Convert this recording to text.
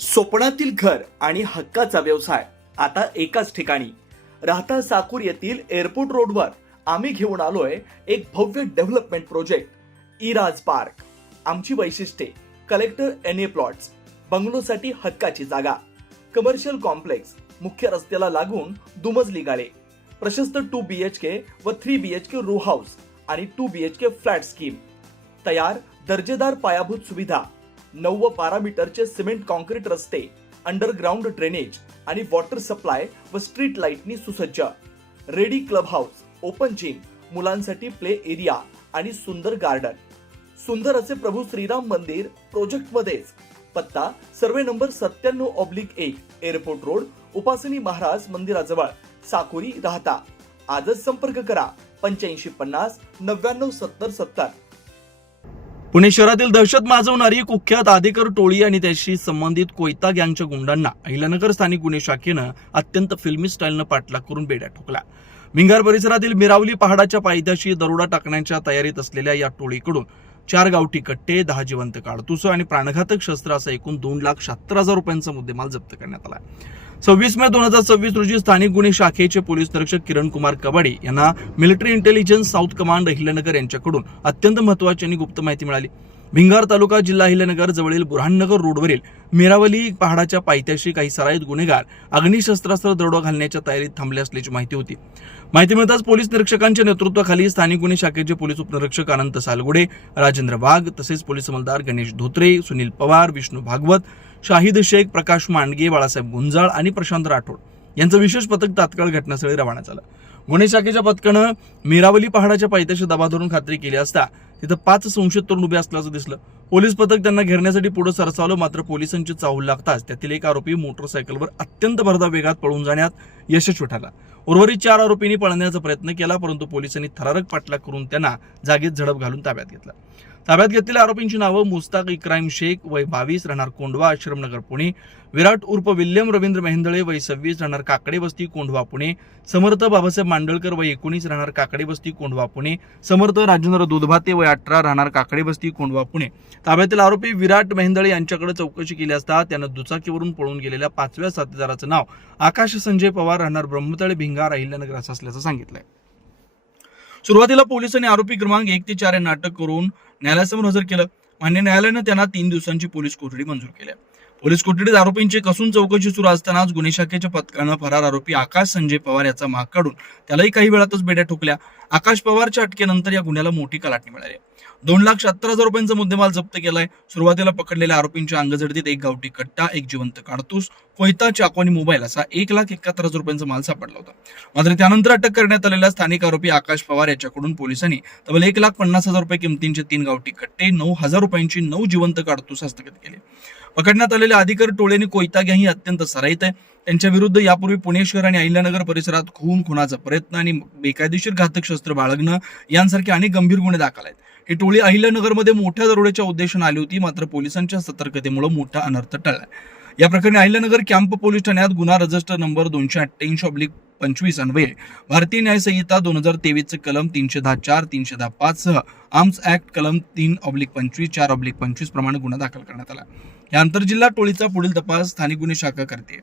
स्वप्नातील घर आणि हक्काचा व्यवसाय आता एकाच ठिकाणी. राहता साकूर येथील एअरपोर्ट रोडवर आम्ही घेऊन आलोय एक भव्य डेव्हलपमेंट प्रोजेक्ट इराज पार्क. आमची वैशिष्ट्ये: कलेक्टर NA प्लॉट्स, बंगलोसाठी हक्काची जागा, कमर्शियल कॉम्प्लेक्स, मुख्य रस्त्याला लागून दुमजली गाळे, प्रशस्त 2 BHK व 3 BHK रो हाऊस आणि 2 BHK फ्लॅट स्कीम. तयार दर्जेदार पायाभूत सुविधा, 9 व 12 मीटरचे सिमेंट कॉन्क्रीट रस्ते, अंडरग्राउंड ड्रेनेज आणि वॉटर सप्लाय व स्ट्रीट लाईटनी सुसज्ज. Ready club house, open gym, मुलांसाठी प्ले एरिया आणि सुंदर गार्डन. सुंदर असे प्रभू श्रीराम मंदिर प्रोजेक्ट मध्येच. पत्ता: सर्वे नंबर 97/1, एअरपोर्ट रोड, उपासनी महाराज मंदिराजवळ, साकुरी, राहता. आजच संपर्क करा 8550 99 70 70. पुणे शहरातील दहशत माजवणारी कुख्यात आदेकर टोळी आणि त्याशी संबंधित कोयता गँगच्या गुंडांना अहिल्यानगर स्थानिक गुन्हे शाखेनं अत्यंत फिल्मी स्टाईलनं पाठलाग करून बेड्या ठोकला. भिंगार परिसरातील मिरावली पहाडाच्या पायथ्याशी दरोडा टाकण्याच्या तयारीत असलेल्या या टोळीकडून 4 गावठी कट्टे, 10 जिवंत काडतुसं आणि प्राणघातक शस्त्र असा एकूण 2,76,000 रुपयांचा मुद्देमाल जप्त करण्यात आला. 26 मे 2026 रोजी स्थानिक गुन्हे शाखेचे पोलीस निरीक्षक किरण कुमार कबाडी यांना military intelligence south command Ahilyanagar यांच्याकडून अत्यंत महत्त्वाची आणि गुप्त माहिती मिळाली. भिंगार तालुका जिल्हा अहिल्यानगर जवळील बुरहाननगर रोडवरील मिरावली पहाडाच्या पायथ्याशी काही सराईत गुन्हेगार अग्निशस्त्रास्त्र दरोडा घालण्याच्या तयारीत थांबले असल्याची माहिती होती. माहिती मिळताच पोलीस निरीक्षकांच्या नेतृत्वाखाली स्थानिक गुन्हे शाखेचे पोलीस उपनिरीक्षक अनंत सालगुडे, राजेंद्र वाघ तसेच पोलीस अंमलदार गणेश धोत्रे, सुनील पवार, विष्णू भागवत, शाहिद शेख, प्रकाश मांडगे, बाळासाहेब गुंजाळ आणि प्रशांत राठोड यांचं विशेष पथक तात्काळ घटनास्थळी रवाना झालं. गुन्हे शाखेच्या पथकानं मिरावली पहाडाच्या पायथ्याशी दबा धरून खात्री केली असता तिथं 5 संशयित तरुण उभे असल्याचं दिसलं. पोलीस पथक त्यांना घेरण्यासाठी पुढे सरसावलं, मात्र पोलिसांची चाहूल लागताच त्यातील एक आरोपी मोटरसायकलवर अत्यंत भरधाव वेगात पळून जाण्यात यशस्वी ठरला. उर्वरित 4 आरोपींनी पळण्याचा प्रयत्न केला, परंतु पोलिसांनी थरारक पाठलाग करून त्यांना जागेत झडप घालून ताब्यात घेतलं. ताब्यात घेतलेल्या आरोपींची नावं: मुस्ताक इक्राइम शेख, वय 22, राहणार कोंढवा, आश्रमनगर, पुणे; विराट उर्फ विल्यम रवींद्र मेहेंदळे, वय 26, राहणार काकडे बस्ती, कोंढवा, पुणे; समर्थ बाबासाहेब मांडळकर, वय 19, राहणार काकडे बस्ती, कोंढवा, पुणे; समर्थ राजेंद्र दुधभाते, वय 18, राहणार काकडे बस्ती, कोंढवा, पुणे. ताब्यातील आरोपी विराट मेहेंदळे यांच्याकडे चौकशी केली असता त्यानं दुचाकीवरून पळून गेलेल्या 5व्या साथीदाराचं नाव आकाश संजय पवार, राहणार ब्रह्मतळे, भिंगार, अहिल्यानगर असं असल्याचं सांगितलंय. सुरुवातीला पोलिसांनी आरोपी क्रमांक 1 ते 4 यांना अटक करून न्यायालयासमोर हजर केलं. मान्य न्यायालयानं त्यांना 3 दिवसांची पोलीस कोठडी मंजूर केली. पोलीस कोठडीत आरोपींची कसून चौकशी सुरू असतानाच गुन्हे शाखेच्या पथकानं फरार आरोपी आकाश संजय पवार याचा माग काढून त्यालाही काही वेळातच बेड्या ठोकल्या. आकाश पवारच्या अटकेनंतर या गुन्ह्याला मोठी कलाटणी मिळाली. 2,76,000 रुपयांचा मुद्देमाल जप्त केलाय. सुरुवातीला पकडलेल्या आरोपींच्या अंगझडतीत 1 गावठी कट्टा, 1 जिवंत काडतूस, कोयता, चाकू आणि मोबाईल असा 1,71,000 रुपयांचा माल सापडला होता. मात्र त्यानंतर अटक करण्यात आलेला स्थानिक आरोपी आकाश पवार याच्याकडून पोलिसांनी तब्बल 1,50,000 रुपये किमतींचे 3 गावठी कट्टे, 9,000 रुपयांची 9 जिवंत काडतूस हस्तगत केले. पकडण्यात आलेल्या आदिकर टोळ्याने कोयता गँग ही अत्यंत सराईत आहे. त्यांच्या विरुद्ध यापूर्वी पुणे शहर आणि अहिल्यानगर परिसरात खून, खुनाचा प्रयत्न आणि बेकायदेशीर घातक शस्त्र बाळगणं यांसारखे अनेक गंभीर गुन्हे दाखल आहेत. ही टोळी अहिल्यानगरमध्ये मोठ्या दरोड्याच्या उद्देशाने आली होती, मात्र पोलिसांच्या सतर्कतेमुळे मोठा अनर्थ टळला. या प्रकरणी अहिल्यानगर कॅम्प पोलीस ठाण्यात गुन्हा रजिस्टर नंबर 288/25 अन्वये भारतीय न्याय संहिता 2023 कलम 310(4), 310(5) सह आर्म्स ऍक्ट कलम 3/25, 4/25 प्रमाणे गुन्हा दाखल करण्यात आला. या आंतरजिल्हा टोळीचा पुढील तपास स्थानिक गुन्हे शाखा करते.